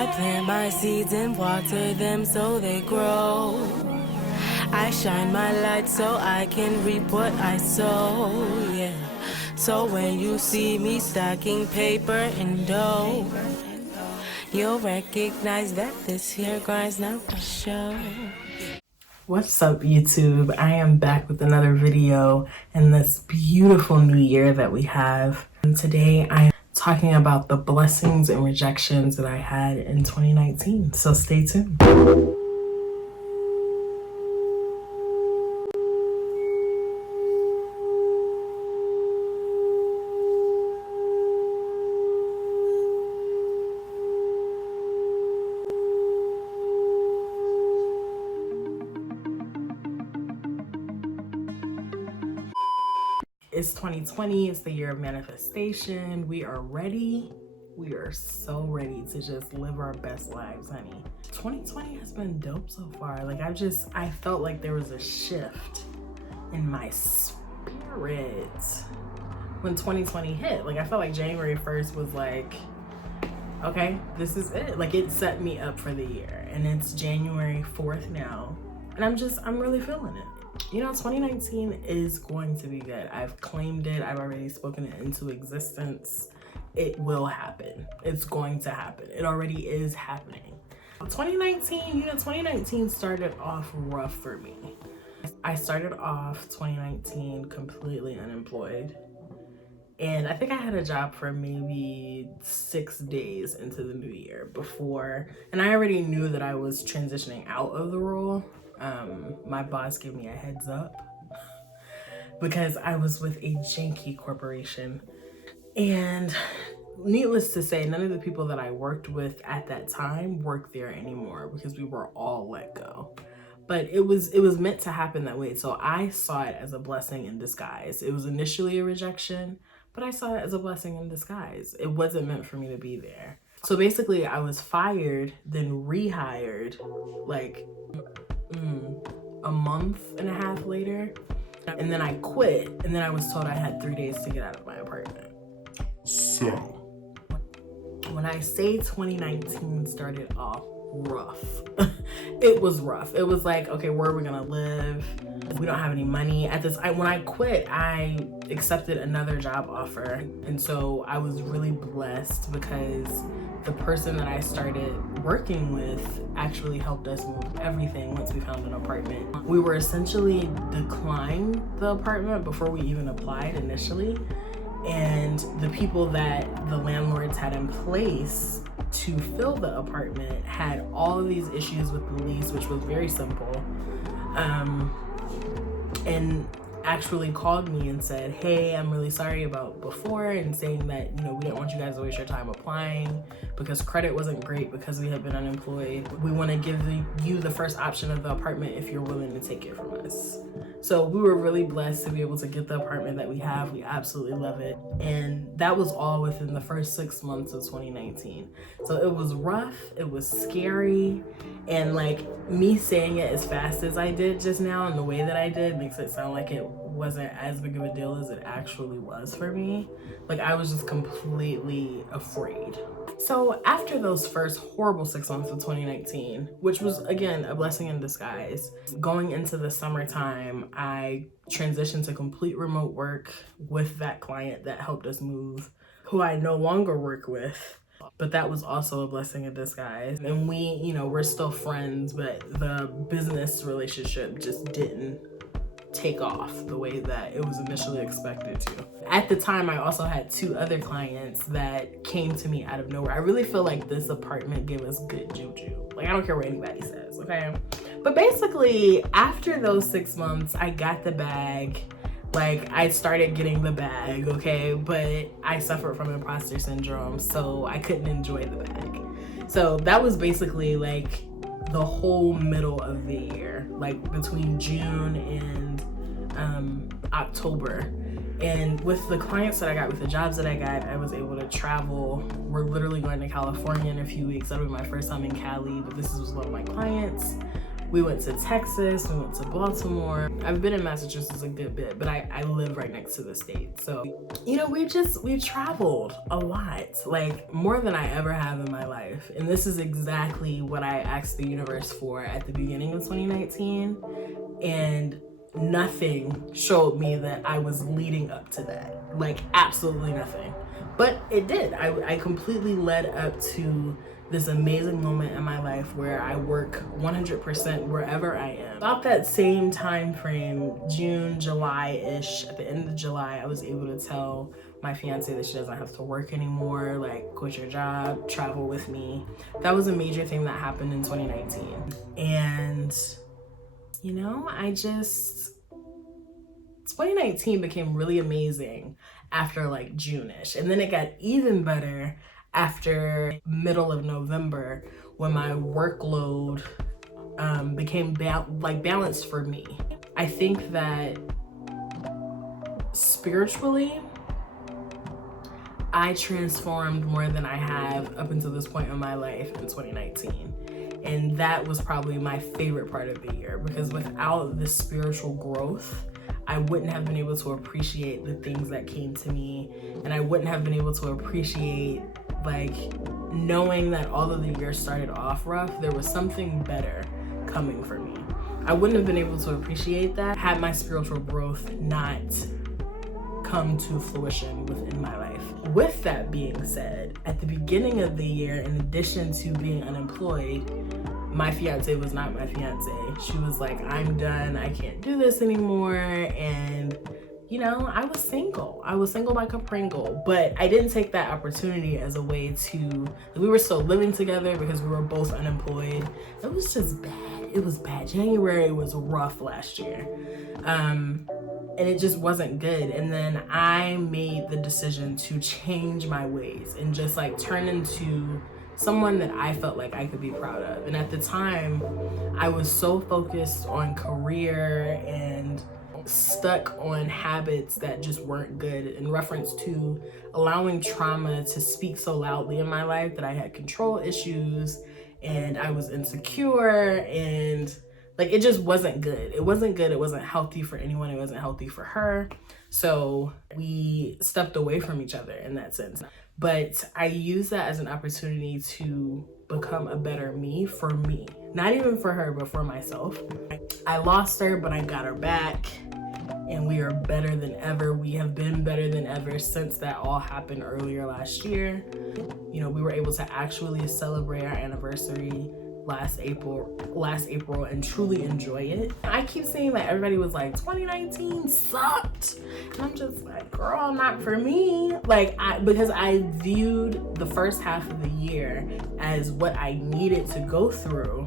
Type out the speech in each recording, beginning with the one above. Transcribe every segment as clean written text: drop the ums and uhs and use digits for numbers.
I plant my seeds and water them so they grow. I shine my light so I can reap what I sow, yeah. So when you see me stacking paper and dough, you'll recognize that this here grind's not for show. What's up, YouTube? I am back with another video in this beautiful new year that we have. And today I am talking about the blessings and rejections that I had in 2019. So stay tuned. It's 2020, it's the year of manifestation. We are ready. We are so ready to just live our best lives, honey. 2020 has been dope so far. Like I felt like there was a shift in my spirit when 2020 hit. Like I felt like January 1st was like, okay, this is it. Like it set me up for the year. And it's January 4th now. And I'm really feeling it. You know, 2019 is going to be good. I've claimed it. I've already spoken it into existence. It will happen. It's going to happen. It already is happening. 2019 started off rough for me. I started off 2019 completely unemployed. And I think I had a job for maybe 6 days into the new year before. And I already knew that I was transitioning out of the role. My boss gave me a heads up because I was with a janky corporation, and needless to say, none of the people that I worked with at that time work there anymore because we were all let go. But it was meant to happen that way. So I saw it as a blessing in disguise. It was initially a rejection, but I saw it as a blessing in disguise. It wasn't meant for me to be there. So basically I was fired, then rehired like a month and a half later, and then I quit, and then I was told I had 3 days to get out of my apartment. So when I say 2019 started off rough, it was rough. It was like, okay, where are we gonna live? We don't have any money. When I quit, I accepted another job offer, and so I was really blessed because the person that I started working with actually helped us move everything once we found an apartment. We were essentially declined the apartment before we even applied initially, and the people that the landlords had in place to fill the apartment had all of these issues with the lease, which was very simple, and actually called me and said, hey, I'm really sorry about before, and saying that, you know, we didn't want you guys to waste your time applying because credit wasn't great because we had been unemployed. We want to give you the first option of the apartment if you're willing to take it from us. So we were really blessed to be able to get the apartment that we have. We absolutely love it. And that was all within the first 6 months of 2019. So it was rough, it was scary, and like me saying it as fast as I did just now and the way that I did makes it sound like it wasn't as big of a deal as it actually was for me. Like I was just completely afraid. So after those first horrible 6 months of 2019, which was again a blessing in disguise, going into the summertime, I transitioned to complete remote work with that client that helped us move, who I no longer work with. But that was also a blessing in disguise. And we, you know, we're still friends, but the business relationship just didn't take off the way that it was initially expected to. At the time, I also had 2 other clients that came to me out of nowhere. I really feel like this apartment gave us good juju. Like, I don't care what anybody says, okay? But basically, after those 6 months, I got the bag. Like, I started getting the bag, okay? But I suffered from imposter syndrome, so I couldn't enjoy the bag. So that was basically like the whole middle of the year, like between June and October. And with the clients that I got, with the jobs that I got, I was able to travel. We're literally going to California in a few weeks. That'll be my first time in Cali, but this was one of my clients. We went to Texas, we went to Baltimore. I've been in Massachusetts a good bit, but I live right next to the state. So, you know, we traveled a lot, like more than I ever have in my life. And this is exactly what I asked the universe for at the beginning of 2019. And nothing showed me that I was leading up to that. Like absolutely nothing. But it did. I completely led up to this amazing moment in my life where I work 100% wherever I am. About that same time frame, June, July-ish, at the end of July, I was able to tell my fiance that she doesn't have to work anymore, like quit your job, travel with me. That was a major thing that happened in 2019. And, you know, 2019 became really amazing after like June-ish. And then it got even better after middle of November when my workload became balanced for me. I think that spiritually, I transformed more than I have up until this point in my life in 2019. And that was probably my favorite part of the year, because without the spiritual growth, I wouldn't have been able to appreciate the things that came to me, and I wouldn't have been able to appreciate, like, knowing that although the year started off rough, there was something better coming for me. I wouldn't have been able to appreciate that had my spiritual growth not come to fruition within my life. With that being said, at the beginning of the year, in addition to being unemployed, my fiance was not my fiance. She was like, I'm done, I can't do this anymore. And, you know, I was single. I was single like a Pringle, but I didn't take that opportunity as a way to, we were still living together because we were both unemployed. It was just bad. It was bad. January was rough last year. And it just wasn't good. And then I made the decision to change my ways and just like turn into someone that I felt like I could be proud of. And at the time, I was so focused on career and stuck on habits that just weren't good, in reference to allowing trauma to speak so loudly in my life that I had control issues and I was insecure, and like it just wasn't good. It wasn't good. It wasn't healthy for anyone. It wasn't healthy for her. So we stepped away from each other in that sense. But I use that as an opportunity to become a better me for me. Not even for her, but for myself. I lost her, but I got her back. And we are better than ever. We have been better than ever since that all happened earlier last year. You know, we were able to actually celebrate our anniversary last April and truly enjoy it. I keep saying that everybody was like, 2019 sucked. And I'm just like, girl, not for me. Like, because I viewed the first half of the year as what I needed to go through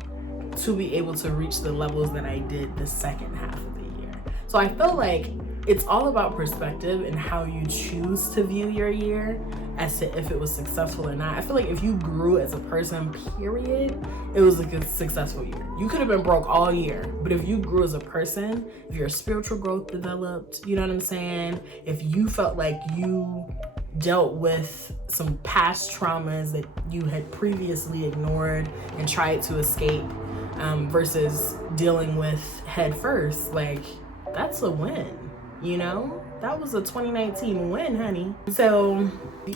to be able to reach the levels that I did the second half of the year. So I feel like it's all about perspective and how you choose to view your year as to if it was successful or not. I feel like if you grew as a person, period, it was a good, successful year. You could have been broke all year, but if you grew as a person, if your spiritual growth developed, you know what I'm saying? If you felt like you dealt with some past traumas that you had previously ignored and tried to escape, versus dealing with head first, like, that's a win, you know? That was a 2019 win, honey. So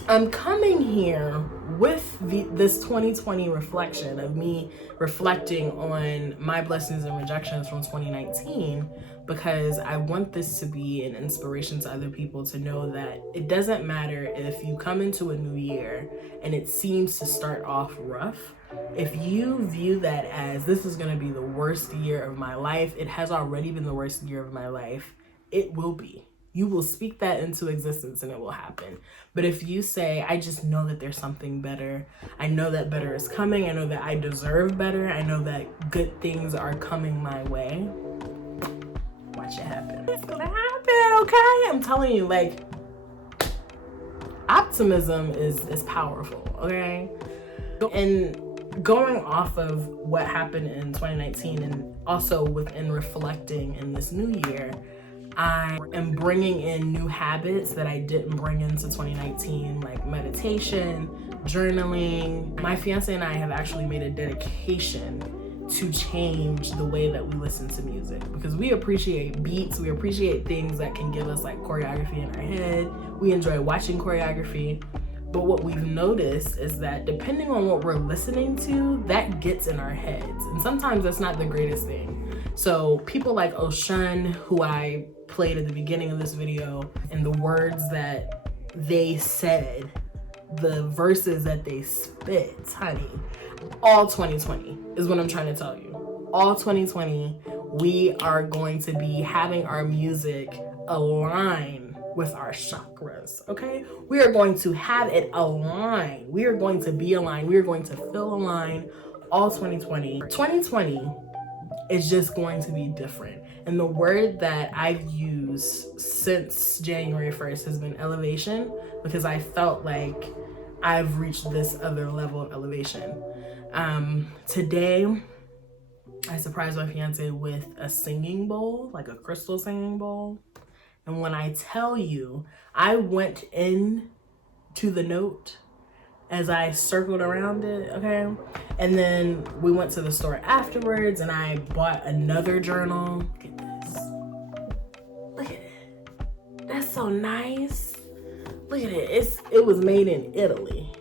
I'm coming here with this 2020 reflection of me reflecting on my blessings and rejections from 2019, because I want this to be an inspiration to other people to know that it doesn't matter if you come into a new year and it seems to start off rough. If you view that as, this is going to be the worst year of my life, it has already been the worst year of my life, it will be. You will speak that into existence and it will happen. But if you say, I just know that there's something better, I know that better is coming, I know that I deserve better, I know that good things are coming my way, watch it happen. It's gonna happen, okay? I'm telling you, like, optimism is powerful, okay? And going off of what happened in 2019 and also within reflecting in this new year, I am bringing in new habits that I didn't bring into 2019, like meditation, journaling. My fiance and I have actually made a dedication to change the way that we listen to music, because we appreciate beats, we appreciate things that can give us like choreography in our head. We enjoy watching choreography. But what we've noticed is that depending on what we're listening to, that gets in our heads. And sometimes that's not the greatest thing. So people like Oshun, who I played at the beginning of this video, and the words that they said, the verses that they spit, honey, all 2020 is what I'm trying to tell you. All 2020, we are going to be having our music align with our chakras, okay? We are going to have it align. We are going to be aligned. We are going to feel aligned all 2020. 2020 is just going to be different. And the word that I've used since January 1st has been elevation, because I felt like I've reached this other level of elevation. Today, I surprised my fiance with a singing bowl, like a crystal singing bowl. And when I tell you, I went in to the note as I circled around it, okay? And then we went to the store afterwards and I bought another journal. Look at this. Look at it. That's so nice. Look at it. It was made in Italy.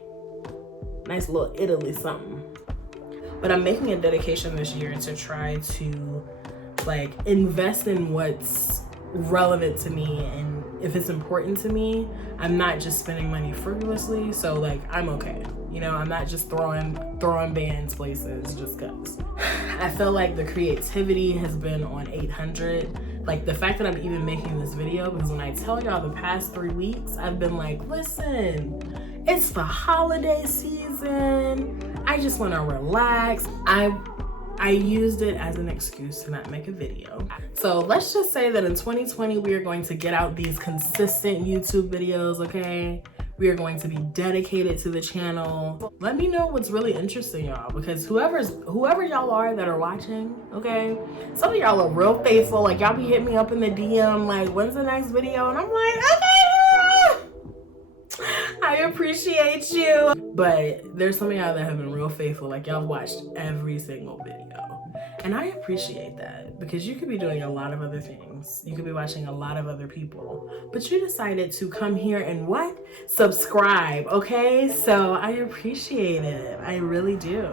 Nice little Italy something. But I'm making a dedication this year to try to like invest in what's relevant to me, and if it's important to me, I'm not just spending money frivolously. So like, I'm okay, you know, I'm not just throwing bands places just cause. I feel like the creativity has been on 800. Like the fact that I'm even making this video, because when I tell y'all the past 3 weeks, I've been like, listen, it's the holiday season, I just want to relax. I used it as an excuse to not make a video. So let's just say that in 2020, we are going to get out these consistent YouTube videos, okay? We are going to be dedicated to the channel. Let me know what's really interesting, y'all, because whoever y'all are that are watching, okay? Some of y'all are real faithful. Like y'all be hitting me up in the DM, like, when's the next video? And I'm like, okay, girl. I appreciate you. But there's some of y'all that have been real faithful. Like y'all watched every single video. And I appreciate that, because you could be doing a lot of other things. You could be watching a lot of other people, but you decided to come here and what? Subscribe, okay? So I appreciate it. I really do.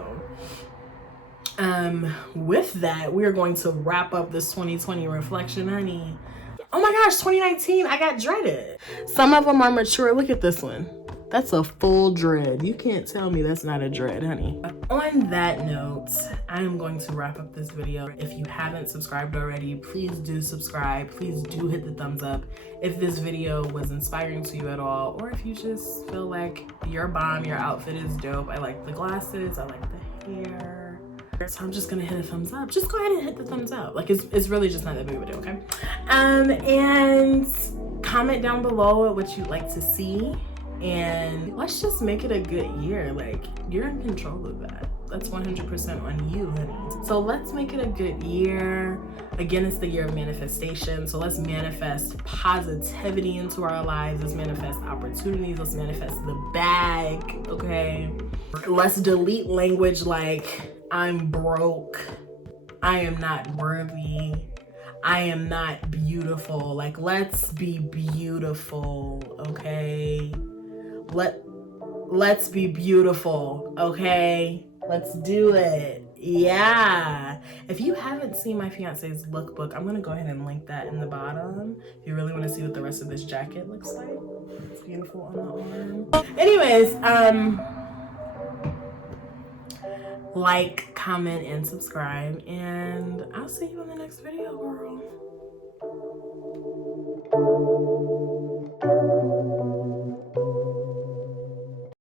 With that, we are going to wrap up this 2020 reflection, honey. Oh my gosh, 2019, I got dreaded. Some of them are mature. Look at this one. That's a full dread. You can't tell me that's not a dread, honey. On that note, I am going to wrap up this video. If you haven't subscribed already, please do subscribe. Please do hit the thumbs up if this video was inspiring to you at all, or if you just feel like you're bomb, your outfit is dope. I like the glasses, I like the hair. So I'm just gonna hit a thumbs up. Just go ahead and hit the thumbs up. Like it's really just not that big of a deal, okay? And comment down below what you'd like to see. And let's just make it a good year. Like, you're in control of that. That's 100% on you, honey. So let's make it a good year. Again, it's the year of manifestation. So let's manifest positivity into our lives. Let's manifest opportunities. Let's manifest the bag, okay? Let's delete language like, I'm broke, I am not worthy, I am not beautiful. Like, let's be beautiful, okay? Let's be beautiful, okay? Let's do it. Yeah. If you haven't seen my fiance's lookbook, I'm gonna go ahead and link that in the bottom if you really want to see what the rest of this jacket looks like. It's beautiful on the arm. Anyways, like, comment, and subscribe, and I'll see you in the next video, girl.